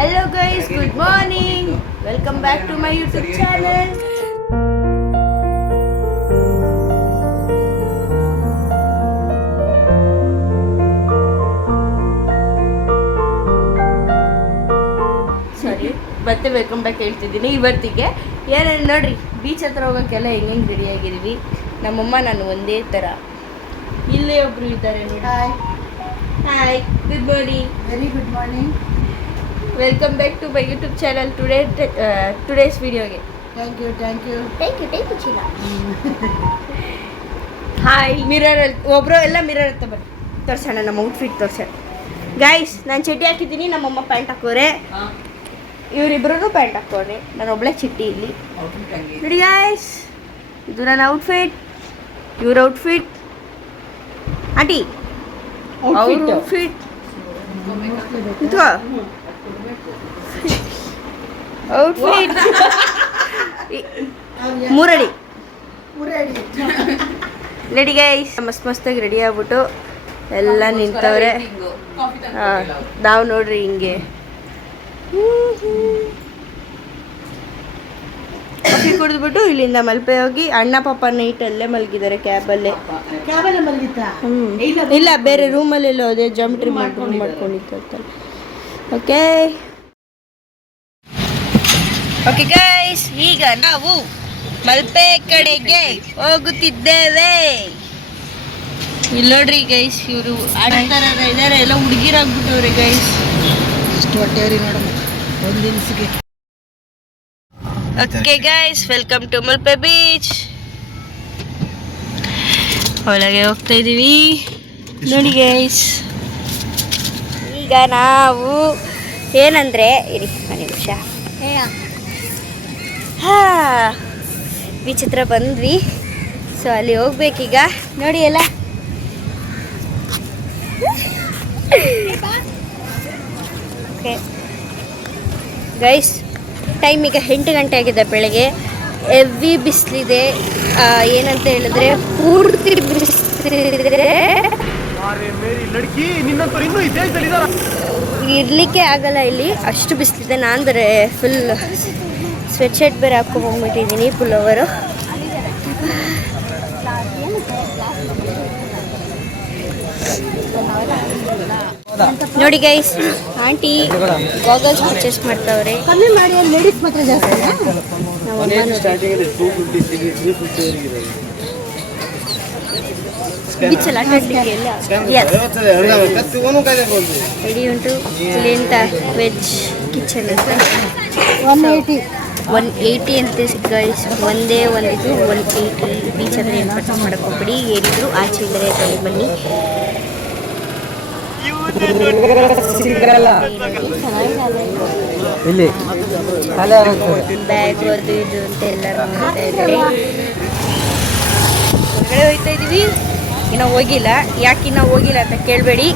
Hello guys, good morning. Welcome back to my YouTube channel. Sorry, ಮತ್ತೆ welcome back ಹೇಳ್ತಿದ್ದೀನಿ. ಇವತ್ತಿಗೆ ಏನೇನು ನೋಡ್ರಿ, ಬೀಚ್ ಹತ್ರ ಹೋಗೋಕ್ಕೆಲ್ಲ ಹೆಂಗೆ ರೆಡಿ ಆಗಿದ್ದೀವಿ. ನಮ್ಮಮ್ಮ ನಾನು ಒಂದೇ ಥರ. ಇಲ್ಲೇ ಒಬ್ರು ಇದ್ದಾರೆ ನೋಡಿ. Hi, good morning. Very good morning. Welcome back to my YouTube channel. Today's ವಿಡಿಯೋಗೆ ಥ್ಯಾಂಕ್ ಯು ಚಿನ್ನ. ಹಾಯ್. ಮಿರರಲ್ಲಿ ಒಬ್ಬರು ಎಲ್ಲ ಮಿರರ್ ಹತ್ತ ಬರ್ರಿ ತೋರ್ಸೋಣ, ನಮ್ಮ ಔಟ್ಫಿಟ್ ತೋರ್ಸೋಣ. ಗೈಸ್, ನಾನು ಚಡ್ಡಿ ಹಾಕಿದ್ದೀನಿ, ನಮ್ಮಮ್ಮ ಪ್ಯಾಂಟ್ ಹಾಕೋರೆ, ಇವರಿಬ್ಬರೂ ಪ್ಯಾಂಟ್ ಹಾಕೋರೆ, ನಾನು ಒಬ್ಳೆ ಚಿಟ್ಟಿ ಇಲ್ಲಿ ನೋಡಿ. ಗೈಸ್, ಇದು ನನ್ನ ಔಟ್ಫಿಟ್, ಇವ್ರ ಔಟ್ಫಿಟ್, ಆಂಟಿ ಔಟ್ಫಿಟ್ ಔಟ್ಫಿಟ್ ಮೂರಡಿ ರೆಡಿ. ಗೈಸ್, ಮಸ್ತಾಗಿ ರೆಡಿ ಆಗ್ಬಿಟ್ಟು ಎಲ್ಲ ನಿಂತವ್ರೆ. ನಾವು ನೋಡ್ರಿ ಹಿಂಗೆ ಕಾಫಿ ಕುಡಿದ್ಬಿಟ್ಟು ಇಲ್ಲಿಂದ ಮಲ್ಪೆ ಹೋಗಿ ಅಣ್ಣ ಪಾಪ ನೈಟ್ ಅಲ್ಲೇ ಮಲಗಿದ್ದಾರೆ, ಕ್ಯಾಬಲ್ಲೇ. ಇಲ್ಲ, ಬೇರೆ ರೂಮಲ್ಲೆಲ್ಲೋ ಅದೇ ಜಾಮಿಟ್ರಿ ಮಾಡ್ಕೊಂಡಿತ್ತು. ಓಕೆ ಗೈಸ್, ಈಗ ನಾವು ಮಲ್ಪೆ ಕಡೆಗೆ ಹೋಗುತ್ತಿದ್ದೇವೆ. ಇಲ್ಲಿ ನೋಡ್ರಿ ಗೈಸ್, ಇವರು ಆಡ್ತಾರ ಇದಾರೆ, ಎಲ್ಲ ಹುಡುಗಿರಾಗ್ಬಿಟ್ಟವ್ರೆ guys. Okay guys, welcome to Malpe beach. ಒಳಗೆ ಹೋಗ್ತಾ ಇದೀವಿ ನೋಡಿ ಗೈಸ್. ಈಗ ನಾವು ಏನಂದ್ರೆ, ಇರಿ ಒಂದು ನಿಮಿಷ, ಬೀಚ್ ಹತ್ರ ಬಂದ್ವಿ. ಸೊ ಅಲ್ಲಿ ಹೋಗ್ಬೇಕೀಗ ನೋಡಿ ಎಲ್ಲ. ಓಕೆ ಗೈಸ್, ಟೈಮ್ ಈಗ 8 ಗಂಟೆ ಆಗಿದೆ ಬೆಳಗ್ಗೆ. ಹೆವಿ ಬಿಸಿಲಿದೆ. ಏನಂತ ಹೇಳಿದ್ರೆ ಪೂರ್ತಿ ಬಿಸಿಲಿದೆ, ಇರ್ಲಿಕ್ಕೆ ಆಗಲ್ಲ ಇಲ್ಲಿ, ಅಷ್ಟು ಬಿಸಿಲಿದೆ. ನಾನಂದರೆ ಫುಲ್ ಸ್ವೆಟ್ ಶರ್ಟ್ ಬೇರೆ ಹಾಕೊಂಡ್ಬಿಟ್ಟಿದ್ದೀನಿ, ಪುಲ್ಲೋವರು. ನೋಡಿ ಗೈಸ್, ಆಂಟಿ ಗಾಗಲ್ಸ್ ಪರ್ಚೇಸ್ ಮಾಡ್ತಾವ್ರೆ. ಕಮ್ಮಿ ಮಾಡಿ, ಲೇಡೀಸ್ ಮಾತ್ರ ಜಾಸ್ತಿ. ಬೀಚಲ್ಲಿ ಆಟ ಆಡಲಿಕ್ಕೆ ಎಲ್ಲ ರೆಡಿ ಉಂಟು. ಇಲ್ಲಿ ಅಂತ ವೆಜ್ ಕಿಚನ್ ಅಂತ 180 ಅಂತೆ ಗೈಸ್. ಒಂದೇ ಒಂದಿದ್ದು 180. ಬೀಚ್ ಅಂದರೆ ಏನು ಪರ್ಚೇಸ್ ಮಾಡೋಕೆ ಹೋಗ್ಬಿಡಿ, ಏನಿದ್ರು ಆಚೆ ಇದ್ದರೆ ತಗೊಂಡು ಬನ್ನಿ. ಬ್ಯಾಗ್ ಅದು ಇದು ಅಂತ ಎಲ್ಲರೂ ನೋಡ್ತಾ ಇದ್ದಾರೆ. ಹೊರಗಡೆ ಹೋಗ್ತಾ ಇದ್ದೀವಿ, ಇನ್ನೂ ಹೋಗಿಲ್ಲ. ಯಾಕೆ ಇನ್ನೂ ಹೋಗಿಲ್ಲ ಅಂತ ಕೇಳಬೇಡಿ,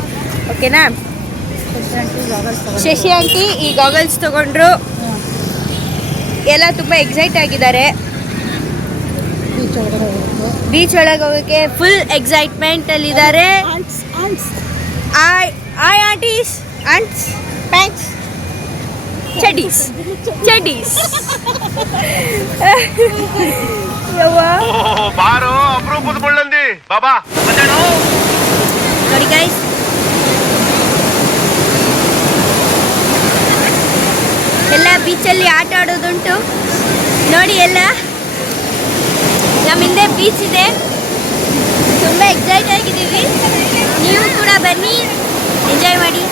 ಓಕೆನಾ. ಶಶಿ ಆಂಟಿ ಈ ಗಾಗಲ್ಸ್ ತಗೊಂಡ್ರು, ಎಲ್ಲ ತುಂಬ ಎಕ್ಸೈಟ್ ಆಗಿದ್ದಾರೆ. ಬೀಚ್ ಒಳಗೆ ಹೋಗೋಕ್ಕೆ full ಎಕ್ಸೈಟ್ಮೆಂಟಲ್ಲಿದ್ದಾರೆ. I aunties, aunts, pants, chaddies. ಯವ್ವಾ ಬಾರೋ ಅಪರೂಪದ ಮುಳ್ಳಂದಿ ಬಾಬಾ ಬಂದೇನೋ ನೋಡಿ ಗೈಸ್. ಎಲ್ಲ ಬೀಚಲ್ಲಿ ಆಟ ಆಡೋದುಂಟು ನೋಡಿ. ಎಲ್ಲ ನಮ್ಮ ಹಿಂದೆ ಬೀಚ್ ಇದೆ, ತುಂಬ ಎಕ್ಸೈಟ್ ಆಗಿದ್ದೀವಿ. ನೀವು ಕೂಡ ಬನ್ನಿ, ಎಂಜಾಯ್ ಮಾಡಿ.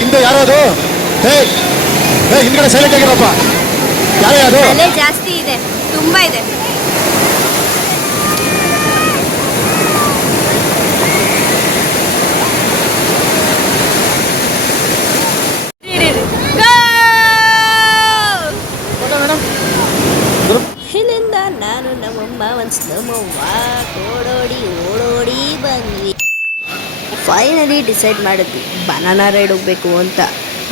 ಹಿಂದೆ ಯಾರದು? ಹಿಂದ್ಗಡೆ ಸೈಲೆಂಟ್ ಆಗಿರಪ್ಪ. ಯಾರೇ ಅದು? ಅಲೆ ಜಾಸ್ತಿ ಇದೆ, ತುಂಬ ಇದೆ. ಇಲ್ಲಿಂದ ನಾನು ನಮ್ಮಮ್ಮ ಒಂದು ಸ್ಲೋ ವಾಕ್ ಓಡೋಡಿ ಬಂದ್ವಿ. ಫೈನಲಿ ಡಿಸೈಡ್ ಮಾಡಿದ್ವಿ ಬನಾನಾ ರೈಡ್ ಹೋಗ್ಬೇಕು ಅಂತ.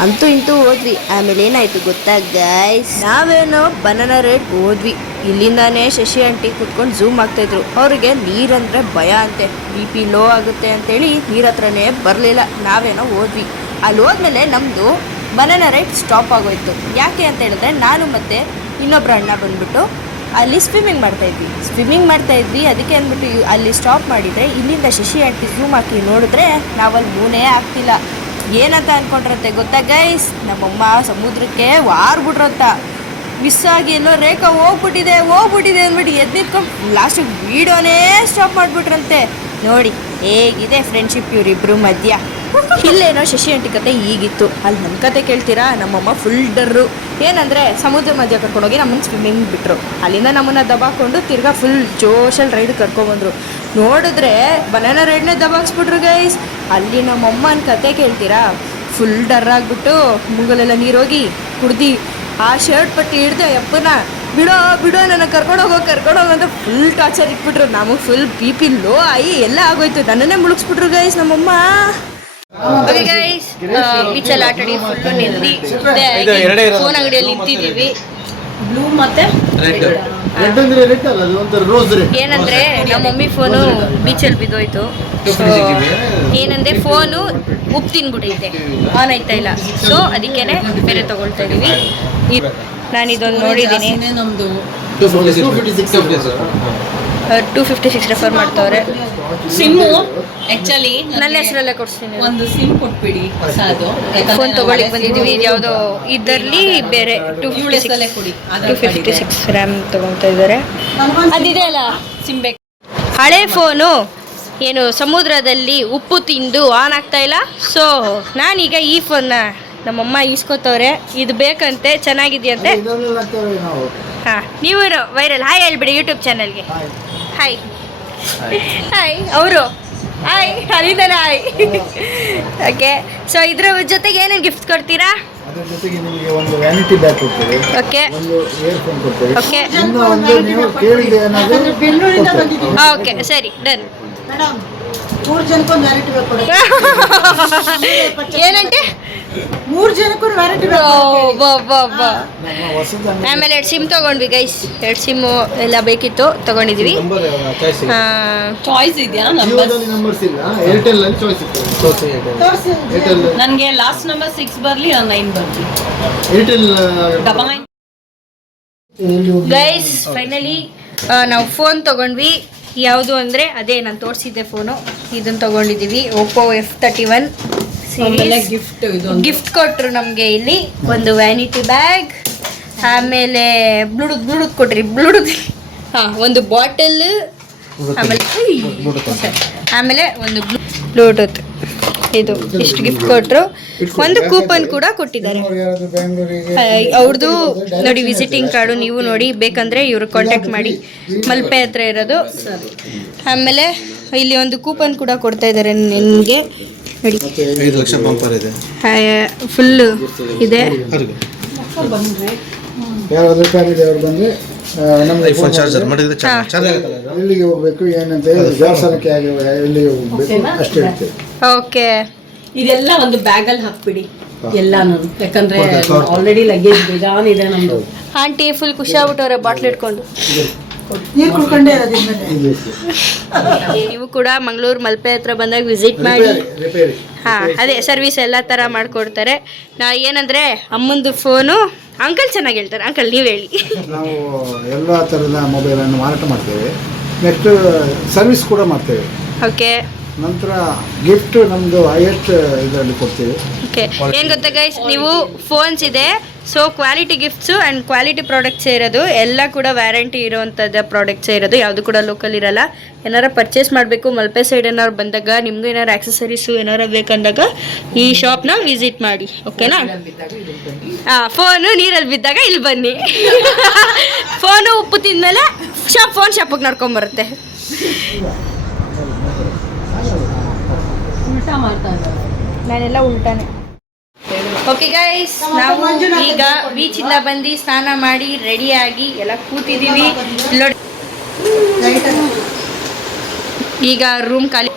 ಅಂತೂ ಇಂತೂ ಹೋದ್ವಿ. ಆಮೇಲೆ ಏನಾಯ್ತು ಗೊತ್ತಾ ಗೈಸ್, ನಾವೇನೋ ಬನಾನಾ ರೇಟ್ ಹೋದ್ವಿ. ಇಲ್ಲಿಂದಾನೇ ಶಶಿ ಆಂಟಿ ಕುತ್ಕೊಂಡು ಝೂಮ್ ಆಗ್ತಾಯಿದ್ರು. ಅವ್ರಿಗೆ ನೀರಂದರೆ ಭಯ ಅಂತೆ, BP ಲೋ ಆಗುತ್ತೆ ಅಂತೇಳಿ ನೀರ ಹತ್ರನೇ ಬರಲಿಲ್ಲ. ನಾವೇನೋ ಹೋದ್ವಿ. ಅಲ್ಲಿ ಹೋದ್ಮೇಲೆ ನಮ್ಮದು ಬನಾನಾ ರೇಟ್ ಸ್ಟಾಪ್ ಆಗೋಯ್ತು. ಯಾಕೆ ಅಂತ ಹೇಳಿದ್ರೆ ನಾನು ಮತ್ತು ಇನ್ನೊಬ್ಬರು ಅಣ್ಣ ಬಂದ್ಬಿಟ್ಟು ಅಲ್ಲಿ ಸ್ವಿಮ್ಮಿಂಗ್ ಮಾಡ್ತಾಯಿದ್ವಿ. ಅದಕ್ಕೆ ಅಂದ್ಬಿಟ್ಟು ಅಲ್ಲಿ ಸ್ಟಾಪ್ ಮಾಡಿದರೆ ಇಲ್ಲಿಂದ ಶಶಿ ಆಂಟಿ ಝೂಮ್ ಹಾಕಿ ನೋಡಿದ್ರೆ ನಾವಲ್ಲಿ ಮೂನೇ ಆಗ್ತಿಲ್ಲ. ಏನಂತ ಅಂದ್ಕೊಂಡ್ರಂತೆ ಗೊತ್ತಾ ಗೈಸ್, ನಮ್ಮಮ್ಮ ಸಮುದ್ರಕ್ಕೆ ವಾರ್ಬಿಟ್ರಂತ. ಮಿಸ್ ಆಗಿ ಎಲ್ಲೋ ರೇಖಾ ಹೋಗ್ಬಿಟ್ಟಿದೆ ಅಂದ್ಬಿಟ್ಟು ಎದ್ದು ನಿಂತ್ಕೊಂಡು ಲಾಸ್ಟಿಗೆ ವೀಡಿಯೋನೇ ಸ್ಟಾಪ್ ಮಾಡಿಬಿಟ್ರಂತೆ. ನೋಡಿ ಹೇಗಿದೆ ಫ್ರೆಂಡ್ಶಿಪ್ ಇವರಿಬ್ಬರು ಮಧ್ಯ. ಇಲ್ಲೇನೋ ಶಶಿ ಆಂಟಿ ಕತೆ ಹೀಗಿತ್ತು. ಅಲ್ಲಿ ನನ್ನ ಕತೆ ಕೇಳ್ತೀರಾ, ನಮ್ಮಮ್ಮ ಫುಲ್ ಡರ್ರು. ಏನಂದರೆ ಸಮುದ್ರ ಮಧ್ಯ ಕರ್ಕೊಂಡೋಗಿ ನಮ್ಮನ್ನು ಸ್ವಿಮ್ಮಿಂಗ್ ಬಿಟ್ಟರು. ಅಲ್ಲಿಂದ ನಮ್ಮನ್ನು ದಬಾಕೊಂಡು ತಿರ್ಗಾ ಫುಲ್ ಜೋಶಲ್ಲಿ ರೈಡ್ ಕರ್ಕೊಬಂದರು. ನೋಡಿದ್ರೆ ಬನಾನಾ ರೈಡ್ನೇ ದಬಾಕ್ಸ್ಬಿಟ್ರು ಗೈಸ್. ಅಲ್ಲಿ ನಮ್ಮಮ್ಮನ ಕತೆ ಕೇಳ್ತೀರಾ, ಫುಲ್ ಡರ್ ಆಗಿಬಿಟ್ಟು ಮುಂಗಲೆಲ್ಲ ನೀರೋಗಿ ಕುಡ್ದು ಆ ಶರ್ಟ್ ಪಟ್ಟಿ ಹಿಡ್ದು ಯಪ್ಪನ ಬಿಡೋ ನನ್ನ ಕರ್ಕೊಂಡೋಗೋ ಅಂತ ಫುಲ್ ಟಾರ್ಚರ್ ಇಟ್ಬಿಟ್ರು. ನಮಗೆ ಫುಲ್ BP ಲೋ ಆಗಿ ಎಲ್ಲ ಆಗೋಯ್ತು. ನನ್ನನ್ನೇ ಮುಳುಗಿಸ್ಬಿಟ್ರು ಗೈಸ್ ನಮ್ಮಮ್ಮ. ಓಕೆ ಗೈಸ್, ಬೀಚಲ್ಲಿ ಆಟಾಡಿ ಫುಲ್ಲು ನಿಂತು ಫೋನ್ ಅಂಗಡಿಯಲ್ಲಿ ನಿಂತಿದ್ದೀವಿ. ಬ್ಲೂ ಮತ್ತೆ ಏನಂದ್ರೆ ನಮ್ಮ ಮಮ್ಮಿ ಫೋನು ಬೀಚಲ್ಲಿ ಬಿದ್ದೋಯ್ತು. ಏನಂದ್ರೆ ಫೋನು ಉಪ್ಪು ತಿನ್ಬಿಟ್ಟೈತೆ, ಆನ್ ಆಯ್ತಾ ಇಲ್ಲ. ಸೊ ಅದಕ್ಕೇನೆ ಬೇರೆ ತಗೊಳ್ತಾ ಇದೀವಿ. ನಾನು ಇದೊಂದು ನೋಡಿದ್ದೀನಿ, ನಮ್ದು 256 ರೆಫರ್ ಮಾಡ್ತವ್ರೆ. ಸಿಮ್ಮು ಆಕ್ಚುಲಿ ನನ್ನ ಹೆಸರಲ್ಲೇ ಕೊಡ್ತೀನಿ. ಒಂದು ಸಿಮ್ ಕೊಟ್ಬಿಡಿ ಹೊಸದು. ಫೋನ್ ತಗೊಳ್ಳಿಕ್ಕೆ ಬಂದಿದ್ದೀವಿ. ಇದು ಯಾವುದೋ ಇದರಲ್ಲಿ ಬೇರೆ 256 ರ್ಯಾಮ್ ತಗೊಳ್ತಾ ಇದ್ದಾರೆ. ಅದಿದೆ ಅಲ್ಲ ಸಿಮ್ ಬೇಕು. ಹಳೆ ಫೋನು ಏನು ಸಮುದ್ರದಲ್ಲಿ ಉಪ್ಪು ತಿಂದು ಆನ್ ಆಗ್ತಾ ಇಲ್ಲ. ಸೊ ನಾನೀಗ ಈ ಫೋನ್ನ ನಮ್ಮಮ್ಮ ಈಸ್ಕೊತವ್ರೆ. ಇದು ಬೇಕಂತೆ, ಚೆನ್ನಾಗಿದೆಯಂತೆ. ಹಾಂ, ನೀವು ವೈರಲ್ ಹಾಯ್ ಹೇಳ್ಬಿಡಿ ಯೂಟ್ಯೂಬ್ ಚಾನಲ್ಗೆ. ಹಾಯ್ ಅವರು ಹಾಯ್ ಅಲ್ಲಿದ್ದಾನೆ ಹಾಯ್. ಓಕೆ, ಸೊ ಇದ್ರ ಜೊತೆಗೆ ಏನೇನು ಗಿಫ್ಟ್ ಕೊಡ್ತೀರಾ? ಅದರ ಜೊತೆಗೆ ನಿಮಗೆ ಒಂದು ವ್ಯಾನಿಟಿ ಬ್ಯಾಗ್ ಕೊಡ್ತೇವೆ, ಓಕೆ ಒಂದು ಇಯರ್ಫೋನ್ ಕೊಡ್ತೇವೆ, ಓಕೆ ಇನ್ನು ಒಂದು ನೀವು ಕೇಳಿದೆ ಏನಾದರೂ ಕೊಡ್ತೇವೆ. ಓಕೆ ಸರಿ ಡನ್. ಮೇಡಮ್ 3 ಜನಕ್ಕೊಂದು ವ್ಯಾನಿಟಿ ಬೇಕು ಕೊಡಿ. ಏನಂತೆ 3 ಜನಕ್ಕೊಂದು ವ್ಯಾನಿಟಿ ಬೇಕು. ನಮ್ಮ ಹೊಸದು ಅಂಗಡಿ ಆಮೇಲೆ 2 ಸಿಮ್ ತೊಗೊಂಡ್ವಿ ಗೈಸ್. 2 ಸಿಮ್ಮು ಎಲ್ಲ ಬೇಕಿತ್ತು, ತೊಗೊಂಡಿದ್ದೀವಿ. ಚಾಯ್ಸ್ ಇದೆಯಾ? ಜಿಯೋದಲ್ಲಿ ನಂಬರ್ಸ್ ಇಲ್ಲ, ಏರ್ಟೆಲ್ ಅಲ್ಲಿ ಚಾಯ್ಸ್ ಇರ್ತದೆ. ಏರ್ಟೆಲ್ ನನಗೆ ಲಾಸ್ಟ್ ನಂಬರ್ 6 ಬರಲಿ, 9 ಬರಲಿ. ಏರ್ಟೆಲ್ ಗೈಸ್ ಫೈನಲಿ ನಾವು ಫೋನ್ ತೊಗೊಂಡ್ವಿ. ಯಾವುದು ಅಂದರೆ ಅದೇ ನಾನು ತೋರಿಸಿದ್ದೆ ಫೋನು, ಇದನ್ನು ತೊಗೊಂಡಿದ್ದೀವಿ. Oppo F31 series. ಗಿಫ್ಟ್ ಕೊಟ್ಟರು ನಮಗೆ ಇಲ್ಲಿ ಒಂದು ವ್ಯಾನಿಟಿ ಬ್ಯಾಗ್, ಆಮೇಲೆ ಬ್ಲೂಟೂತ್ ಕೊಟ್ರಿ. ಹಾಂ, ಒಂದು ಬಾಟಲ್, ಆಮೇಲೆ ಒಂದು ಬ್ಲೂಟೂತ್. ಇದು ಇಷ್ಟು ಗಿಫ್ಟ್ ಕೊಟ್ಟರು. ಒಂದು ಕೂಪನ್ ಕೂಡ ಕೊಟ್ಟಿದ್ದಾರೆ ಅವ್ರದ್ದು. ನೋಡಿ ವಿಸಿಟಿಂಗ್ ಕಾರ್ಡು, ನೀವು ನೋಡಿ ಬೇಕಂದರೆ ಇವರು ಕಾಂಟ್ಯಾಕ್ಟ್ ಮಾಡಿ. ಮಲ್ಪೆ ಹತ್ರ ಇರೋದು. ಆಮೇಲೆ ಇಲ್ಲಿ ಒಂದು ಕೂಪನ್ ಕೂಡ ಕೊಡ್ತಾ ಇದ್ದಾರೆ ನಿಮಗೆ ನೋಡಿ. 5 ಲಕ್ಷ ಬಂಪರ್ ಇದೆ, ಫುಲ್ಲು ಇದೆ. ಯಾರಾದರೂ ಫ್ಯಾಮಿಲಿ ಅವರು ಬಂದರೆ ನಮಗೆ ಐಫೋನ್ ಚಾರ್ಜರ್ ಮಾಡಿದ್ರೆ ಎಲ್ಲಿಗೆ ಹೋಗ್ಬೇಕು ಏನಂತ ಹೇಳಿ, ದೇವಸ್ಥಾನಕ್ಕೆ ಎಲ್ಲಿಗೆ ಹೋಗ್ಬೇಕು ಅಷ್ಟೇ ಹೇಳ್ತೇವೆ. ಓಕೆ, ಇದೆಲ್ಲ ಒಂದು ಬ್ಯಾಗಲ್ಲಿ ಹಾಕ್ಬಿಡಿ ಎಲ್ಲಾನು, ಯಾಕಂದ್ರೆ ಆಲ್ರೆಡಿ ಲಗೇಜ್ ಬೇಜಾನಿದೆ ನಮ್ದು. ಆಂಟಿ ಫುಲ್ ಖುಷಿ ಆಗ್ಬಿಟ್ಟವ್ರೆ ಬಾಟ್ಲ್ ಇಟ್ಕೊಂಡು. ನೀರು ಕುಡ್ಕೊಂಡೇ ಇರೋದ್ರಿಂದ ನೀವು ಕೂಡ ಮಂಗಳೂರು ಮಲ್ಪೆ ಹತ್ರ ಬಂದಾಗ ವಿಸಿಟ್ ಮಾಡಿ. ರಿಪೇರಿ ಹಾಂ, ಅದೇ ಸರ್ವಿಸ್ ಎಲ್ಲ ಥರ ಮಾಡಿಕೊಡ್ತಾರೆ. ನಾ ಏನಂದರೆ ಅಮ್ಮಂದು ಫೋನು ಅಂಕಲ್ ಚೆನ್ನಾಗಿ ಹೇಳ್ತಾರೆ. ಅಂಕಲ್ ನೀವು ಹೇಳಿ. ನಾವು ಎಲ್ಲ ಥರದ ಮೊಬೈಲನ್ನು ಮಾರಾಟ ಮಾಡ್ತೇವೆ. ನೆಕ್ಸ್ಟ್ ಸರ್ವಿಸ್ ಕೂಡ ಮಾಡ್ತೇವೆ. ಓಕೆ, ನಂತರ ಗಿಫ್ಟ್ ನಮ್ಮದು ಹೈಯೆಸ್ಟ್ ಇದರಲ್ಲಿ ಕೊಡ್ತೀವಿ. ಓಕೆ, ಏನು ಗೊತ್ತಾ ಗೈಸ್, ನೀವು ಫೋನ್ಸ್ ಇದೆ, so quality gifts and quality ಪ್ರಾಡಕ್ಟ್ಸೇ ಇರೋದು. ಎಲ್ಲ ಕೂಡ ವ್ಯಾರಂಟಿ ಇರೋವಂಥದ್ದು ಪ್ರಾಡಕ್ಟ್ಸೇ ಇರೋದು, ಯಾವುದು ಕೂಡ ಲೋಕಲ್ ಇರೋಲ್ಲ. ಏನಾರು ಪರ್ಚೇಸ್ ಮಾಡಬೇಕು ಮಲ್ಪೆ ಸೈಡ್ ಏನಾರು ಬಂದಾಗ, ನಿಮಗೂ ಏನಾರು ಆಕ್ಸೆಸರೀಸು ಏನಾರು ಬೇಕಂದಾಗ ಈ ಶಾಪ್ನ ವಿಸಿಟ್ ಮಾಡಿ. ಓಕೆನಾ? ಹಾಂ, ಫೋನು ನೀರಲ್ಲಿ ಬಿದ್ದಾಗ ಇಲ್ಲಿ ಬನ್ನಿ. ಫೋನು ಉಪ್ಪು ತಿಂದಮೇಲೆ ಫೋನ್ ಶಾಪಿಗೆ ನಡ್ಕೊಂಬರುತ್ತೆ. ಉಲ್ಟಾ ಮಾಡ್ತಾ ಇದ್ದಾರೆ. ನಾನೆಲ್ಲ ಉಲ್ಟಾನೆ. ಓಕೆ ಗೈಸ್, ನಾವು ಈಗ ಬೀಚಿಂದ ಬಂದು ಸ್ನಾನ ಮಾಡಿ ರೆಡಿಯಾಗಿ ಎಲ್ಲ ಕೂತಿದ್ದೀವಿ. ಈಗ ರೂಮ್ ಖಾಲಿ.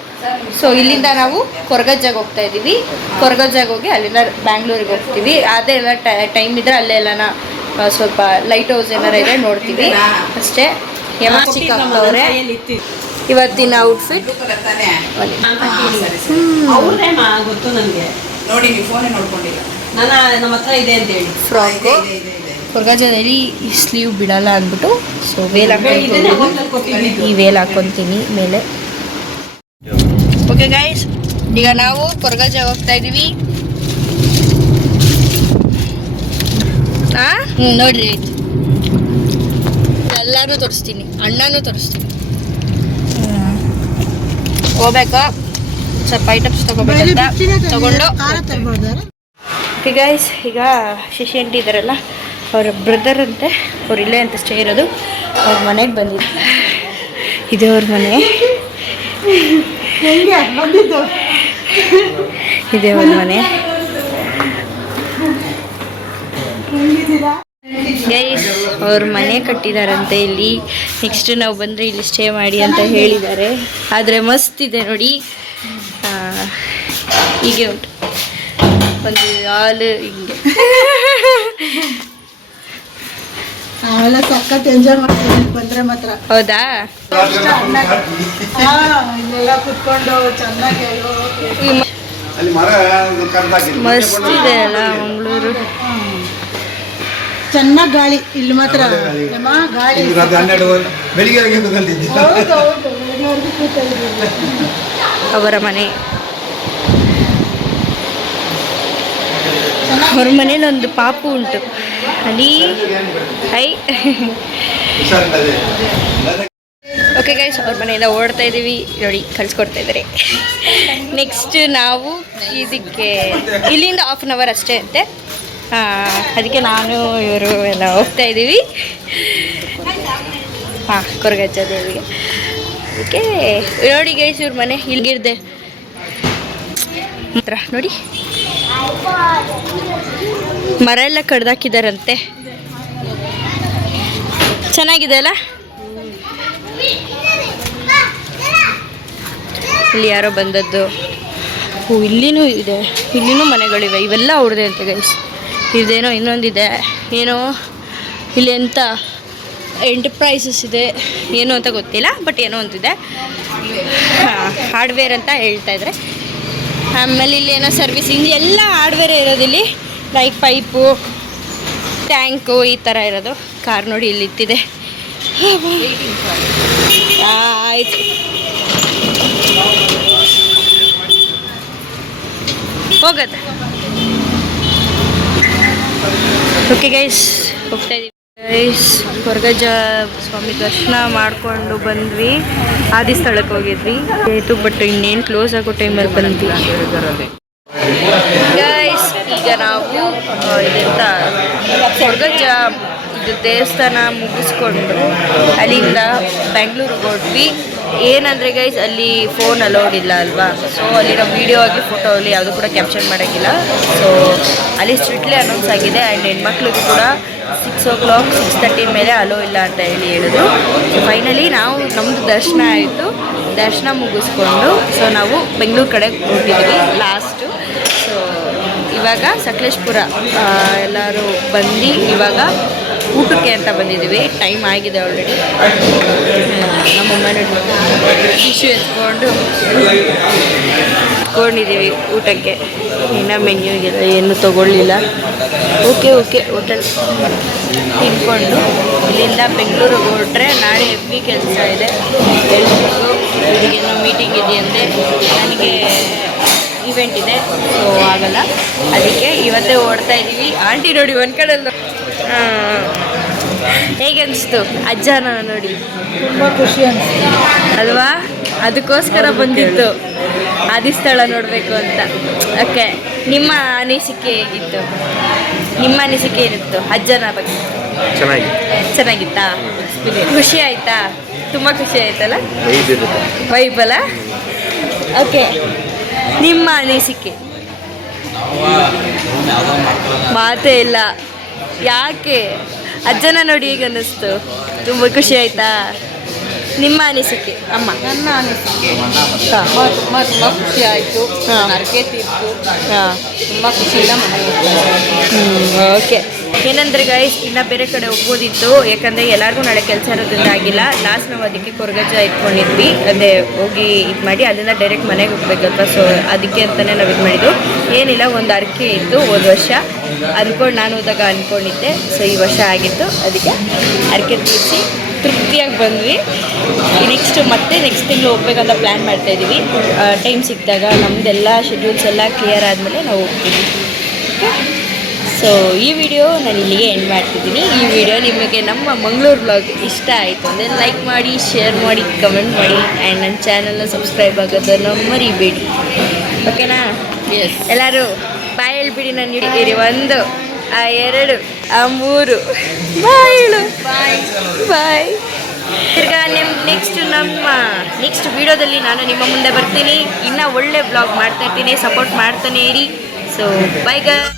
ಸೊ ಇಲ್ಲಿಂದ ನಾವು ಕೊರಗಜ್ಜಾಗ ಹೋಗ್ತಾ ಇದ್ದೀವಿ. ಕೊರಗಜ್ಜಾಗ ಹೋಗಿ ಅಲ್ಲಿಂದ ಬ್ಯಾಂಗ್ಳೂರಿಗೆ ಹೋಗ್ತೀವಿ. ಅದೇ ಎಲ್ಲ ಟೈಮ್ ಇದ್ರೆ ಅಲ್ಲೆಲ್ಲನ ಸ್ವಲ್ಪ ಲೈಟ್ ಹೌಸ್ ಏನಾರ ಇದೆ ನೋಡ್ತೀವಿ ಅಷ್ಟೇ. ಚಿಕ್ಕ ಆಗ್ತವ್ರೆ ಇವತ್ತಿನ ಔಟ್ಫಿಟ್. ಅವ್ರೇ ಗೊತ್ತು ನನಗೆ. ನೋಡಿ ನೀವು ಫೋನೇ ನೋಡ್ಕೊಂಡಿಲ್ಲ. ನಮ್ಮ ಹತ್ರ ಇದೆ ಅಂತ ಹೇಳಿ ಫ್ರಾಕು ಕೊರಗಜ್ಜಾದಲ್ಲಿ ಈ ಸ್ಲೀವ್ ಬಿಡಲ್ಲ ಅಂದ್ಬಿಟ್ಟು ಸೊ ವೇಲ್ ಹಾಕೊಂತೀನಿ. ಈ ವೇಲ್ ಹಾಕೊತೀನಿ ಮೇಲೆ. ಓಕೆ ಗೈಸ್, ಈಗ ನಾವು ಕೊರಗಜ್ಜಾಗ ಹೋಗ್ತಾ ಇದ್ದೀವಿ. ನೋಡ್ರಿ ಎಲ್ಲಾನು ತೋರಿಸ್ತೀನಿ, ಅಣ್ಣನೂ ತೋರಿಸ್ತೀನಿ. ಹೋಗ್ಬೇಕಾ ಸ್ವಲ್ಪ ಐಟಮ್ಸ್ ತಗೋಬೇಕಂತ ತಗೊಂಡು. ಓಕೆ ಗೈಸ್, ಈಗ ಶಶಿ ಆಂಟಿ ಇದ್ದಾರಲ್ಲ ಅವರ ಬ್ರದರ್ ಅಂತೆ, ಅವ್ರು ಇಲ್ಲೇ ಅಂತ ಸ್ಟೇ ಇರೋದು. ಅವ್ರ ಮನೆಗೆ ಬಂದಿದ್ದು, ಇದು ಅವ್ರ ಮನೆ, ಇದೆ ಅವ್ರ ಮನೆ. ಗೈಸ್ ಅವ್ರ ಮನೆ ಕಟ್ಟಿದಾರಂತೆ ಇಲ್ಲಿ. ನೆಕ್ಸ್ಟ್ ನಾವು ಬಂದರೆ ಇಲ್ಲಿ ಸ್ಟೇ ಮಾಡಿ ಅಂತ ಹೇಳಿದ್ದಾರೆ. ಆದರೆ ಮಸ್ತ್ ಇದೆ ನೋಡಿ. ಹೀಗೆ ಉಂಟು ಒಂದು ಹಾಲು ಹಿಂಗೆ. ನಾವೆಲ್ಲ ಸಖತ್ ಎಂಜಾಯ್ ಮಾಡ್ತೀವಿ ಬಂದ್ರೆ ಮಾತ್ರ. ಹೌದಾ? ಇಲ್ಲೆಲ್ಲ ಕುತ್ಕೊಂಡು ಚೆನ್ನಾಗಿ ಮಸ್ತ್ ಇದೆ ಅಲ್ಲ ಮಂಗಳೂರು. ಚೆನ್ನಾಗಿ ಗಾಳಿ ಇಲ್ಲಿ ಮಾತ್ರ. ಗಾಳಿ ಅವರ ಮನೆ. ಅವ್ರ ಮನೇಲಿ ಒಂದು ಪಾಪು ಉಂಟು ಅಲ್ಲಿ. ಐ ಓಕೆ ಗೈಸ್, ಅವ್ರ ಮನೆಯಿಂದ ಓಡ್ತಾ ಇದ್ದೀವಿ ನೋಡಿ, ಕಳಿಸ್ಕೊಡ್ತಾ ಇದ್ದಾರೆ. ನೆಕ್ಸ್ಟ್ ನಾವು ಇದಕ್ಕೆ ಇಲ್ಲಿಂದ 1/2 hour ಅಷ್ಟೇ ಅಂತೆ. ಅದಕ್ಕೆ ನಾನು ಇವರು ಎಲ್ಲ ಹೋಗ್ತಾ ಇದ್ದೀವಿ ಕೊರಗಜ್ಜ ದೇವಿಗೆ. ಓಕೆ ನೋಡಿ ಗೈಸ್, ಇವ್ರ ಮನೆ ಇಲ್ಲಿದೆ ಮಾತ್ರ ನೋಡಿ. ಮರ ಎಲ್ಲ ಕಡ್ದಾಕಿದಾರಂತೆ. ಚೆನ್ನಾಗಿದೆ ಅಲ್ಲ. ಇಲ್ಲಿ ಯಾರೋ ಬಂದದ್ದು. ಇಲ್ಲಿನೂ ಇದೆ, ಇಲ್ಲಿನೂ ಮನೆಗಳಿವೆ. ಇವೆಲ್ಲ ಅವ್ರದ್ದೇ ಅಂತ ಗೈಸ್. ಇದೇನೋ ಇನ್ನೊಂದಿದೆ, ಏನೋ ಇಲ್ಲಿ ಎಂತ ಎಂಟರ್ಪ್ರೈಸಸ್ ಇದೆ ಏನೋ ಅಂತ ಗೊತ್ತಿಲ್ಲ, ಬಟ್ ಏನೋ ಅಂತಿದೆ. ಹಾರ್ಡ್ವೇರ್ ಅಂತ ಹೇಳ್ತಾ ಇದ್ದಾರೆ. ಆಮೇಲೆ ಇಲ್ಲಿ ಏನೋ ಸರ್ವಿಸಿಂಗ್ ಎಲ್ಲ ಹಾರ್ಡ್ವೇರ್ ಇರೋದಿಲ್ಲಿ, ಲೈಕ್ ಪೈಪು, ಟ್ಯಾಂಕು ಈ ಥರ ಇರೋದು. ಕಾರ್ ನೋಡಿ ಇಲ್ಲಿ ಇತ್ತಿದೆ. ಆಯಿತು, ಹೋಗತ್ತೆ. ಓಕೆ ಗೈಸ್, ಹೋಗ್ತಾ ಇದ್ದೀವಿ ಗೈಸ್. ಕೊರಗಜ್ಜ ಸ್ವಾಮಿ ದರ್ಶನ ಮಾಡಿಕೊಂಡು ಬಂದ್ವಿ. ಆದಿ ಸ್ಥಳಕ್ಕೆ ಹೋಗಿದ್ವಿ ಆಯಿತು, ಬಟ್ ಇನ್ನೇನು ಕ್ಲೋಸ್ ಆಗೋ ಟೈಮಲ್ಲಿ ಬಂದ್ವಿ ಗೈಸ್. ಈಗ ನಾವು ಇದೆಂತ ಕೊರಗಜ್ಜ ಇದು ದೇವಸ್ಥಾನ ಮುಗಿಸ್ಕೊಂಡು ಅಲ್ಲಿಂದ ಬೆಂಗಳೂರಿಗೆ ಹೊರಟ್ವಿ. ಏನಂದರೆ ಗೈಸ್, ಅಲ್ಲಿ ಫೋನ್ ಅಲೌಡ್ ಇಲ್ಲ ಅಲ್ವಾ. ಸೊ ಅಲ್ಲಿ ನಾವು ವೀಡಿಯೋ ಆಗಿ ಫೋಟೋ ಅಲ್ಲಿ ಯಾವುದು ಕೂಡ ಕ್ಯಾಪ್ಚರ್ ಮಾಡೋಕ್ಕಿಲ್ಲ. ಸೊ ಅಲ್ಲಿ ಸ್ಟ್ರಿಕ್ಟ್ಲಿ ಅನೌನ್ಸ್ ಆಗಿದೆ. ಆ್ಯಂಡ್ ಹೆಣ್ಮಕ್ಳಿಗೂ ಕೂಡ 6 o'clock 6:30 ಮೇಲೆ ಅಲೋ ಇಲ್ಲ ಅಂತ ಹೇಳಿದ್ರು. ಸೊ ಫೈನಲಿ ನಾವು ನಮ್ಮದು ದರ್ಶನ ಆಯಿತು. ದರ್ಶನ ಮುಗಿಸ್ಕೊಂಡು ಸೊ ನಾವು ಬೆಂಗಳೂರು ಕಡೆ ಹೊರಟಿದ್ವಿ ಲಾಸ್ಟು. ಸೊ ಇವಾಗ ಸಕಲೇಶ್ಪುರ ಎಲ್ಲರೂ ಬಂದು ಇವಾಗ ಊಟಕ್ಕೆ ಅಂತ ಬಂದಿದ್ದೀವಿ. ಟೈಮ್ ಆಗಿದೆ ಆಲ್ರೆಡಿ. ನಮ್ಮಮ್ಮ ಟಿಶ್ಯೂ ಎತ್ಕೊಂಡಿದ್ದೀವಿ ಊಟಕ್ಕೆ. ಇನ್ನೂ ಮೆನ್ಯೂಗೆಲ್ಲ ಏನು ತೊಗೊಳ್ಳಿಲ್ಲ. ಓಕೆ ಹೋಟೆಲ್ ತಿನ್ಕೊಂಡು ಇಲ್ಲಿಂದ ಬೆಂಗಳೂರಿಗೆ ಹೊರಟ್ರೆ ನಾಳೆ ಹೆವಿ ಕೆಲಸ ಇದೆ. ಎಲ್ರಿಗೂ ಇವರಿಗೇನೋ ಮೀಟಿಂಗ್ ಇದೆಯಂತೆ, ನನಗೆ ಇವೆಂಟ್ ಇದೆ, ಸೊ ಆಗಲ್ಲ. ಅದಕ್ಕೆ ಇವತ್ತೇ ಓಡ್ತಾ ಇದ್ದೀವಿ. ಆಂಟಿ ನೋಡಿ ಒಂದು ಕಡೆಲ್ಲ ಹೇಗೆ ಅನಿಸ್ತು ಅಜ್ಜನ ನೋಡಿ? ತುಂಬ ಖುಷಿ ಅನಿಸ್ತು ಅಲ್ವಾ? ಅದಕ್ಕೋಸ್ಕರ ಬಂದಿತ್ತು ಆದಿಸ್ಥಳ ನೋಡಬೇಕು ಅಂತ. ಓಕೆ, ನಿಮ್ಮ ಅನಿಸಿಕೆ ಹೇಗಿತ್ತು? ನಿಮ್ಮ ಅನಿಸಿಕೆ ಏನಿತ್ತು ಅಜ್ಜನ ಬಗ್ಗೆ? ಚೆನ್ನಾಗಿತ್ತಾ? ಖುಷಿ ಆಯ್ತಾ? ತುಂಬ ಖುಷಿ ಆಯ್ತಲ್ಲ? ವೈಬಲ್ಲ? ಓಕೆ, ನಿಮ್ಮ ಅನಿಸಿಕೆ? ಮಾತೇ ಇಲ್ಲ. ಯಾಕೆ? ಅಜ್ಜನ ನೋಡಿ ಹೇಗೆ ಅನ್ನಿಸ್ತು? ತುಂಬ ಖುಷಿ ಆಯ್ತಾ? ನಿಮ್ಮ ಅನಿಸಿಕೆ ಅಮ್ಮ? ನನ್ನ ಅನಿಸಿಕೆ ಹಾಂ ತುಂಬ ಖುಷಿ ಆಯಿತು. ಹಾಂ. ಹರಕೆ ತೀರ್ತು. ಹಾಂ ತುಂಬ ಖುಷಿಯಿಂದ ಮನೆಗೆ ಹೋಗ್ತಾರೆ. ಓಕೆ. ಏನಂದ್ರೆ ಗೈಸ್ ಇನ್ನು ಬೇರೆ ಕಡೆ ಹೋಗ್ಬೋದಿತ್ತು, ಯಾಕಂದರೆ ಎಲ್ಲರಿಗೂ ನಾಳೆ ಕೆಲಸ ಇರೋದ್ರಿಂದ ಆಗಿಲ್ಲ. ಲಾಸ್ಟ್ ನಾವು ಅದಕ್ಕೆ ಕೊರಗಜ್ಜ ಇಟ್ಕೊಂಡಿದ್ವಿ, ಅದೇ ಹೋಗಿ ಇದು ಮಾಡಿ ಅಲ್ಲಿಂದ ಡೈರೆಕ್ಟ್ ಮನೆಗೆ ಹೋಗ್ಬೇಕಲ್ವ, ಸೊ ಅದಕ್ಕೆ ಅಂತಲೇ ನಾವು ಇದು ಮಾಡಿದ್ದು. ಏನಿಲ್ಲ, ಒಂದು ಅರಕೆ ಇತ್ತು ಹೋದ ವರ್ಷ ನಾನು ಹೋದಾಗ ಅಂದ್ಕೊಂಡಿದ್ದೆ, ಸೊ ಈ ವರ್ಷ ಆಗಿತ್ತು, ಅದಕ್ಕೆ ಅರಕೆ ತೀರಿಸಿ ತೃಪ್ತಿಯಾಗಿ ಬಂದ್ವಿ. ನೆಕ್ಸ್ಟ್ ತಿಂಗಳು ಹೋಗ್ಬೇಕಂತ ಪ್ಲ್ಯಾನ್ ಮಾಡ್ತಾಯಿದ್ದೀವಿ. ಟೈಮ್ ಸಿಕ್ಕಿದಾಗ ನಮ್ಮದೆಲ್ಲ ಶೆಡ್ಯೂಲ್ಸ್ ಎಲ್ಲ ಕ್ಲಿಯರ್ ಆದಮೇಲೆ ನಾವು ಹೋಗ್ತೀವಿ. ಓಕೆ, ಸೊ ಈ ವಿಡಿಯೋ ನಾನು ಇಲ್ಲಿಗೆ ಎಂಡ್ ಮಾಡ್ತಿದ್ದೀನಿ. ಈ ವಿಡಿಯೋ ನಿಮಗೆ ನಮ್ಮ ಮಂಗಳೂರು ಬ್ಲಾಗ್ ಇಷ್ಟ ಆಯಿತು ಅಂದರೆ ಲೈಕ್ ಮಾಡಿ, ಶೇರ್ ಮಾಡಿ, ಕಮೆಂಟ್ ಮಾಡಿ ಆ್ಯಂಡ್ ನನ್ನ ಚಾನಲ್ನ ಸಬ್ಸ್ಕ್ರೈಬ್ ಆಗೋದನ್ನು ಮರಿಬೇಡಿ. ಓಕೆನಾ? ಎಸ್. ಎಲ್ಲರೂ ಬಾಯ್ ಹೇಳ್ಬಿಡಿ, ನಾನು ಹಿಡಿತೀರಿ 1 2 3 ಬಾಯ್ ಹೇಳು. ಬಾಯ್. ತಿರ್ಗಾ ನೆಕ್ಸ್ಟ್ ವಿಡಿಯೋದಲ್ಲಿ ನಾನು ನಿಮ್ಮ ಮುಂದೆ ಬರ್ತೀನಿ. ಇನ್ನೂ ಒಳ್ಳೆ ಬ್ಲಾಗ್ ಮಾಡ್ತಾ ಇರ್ತೀನಿ, ಸಪೋರ್ಟ್ ಮಾಡ್ತಾನೆ ಇರಿ. So bye guys.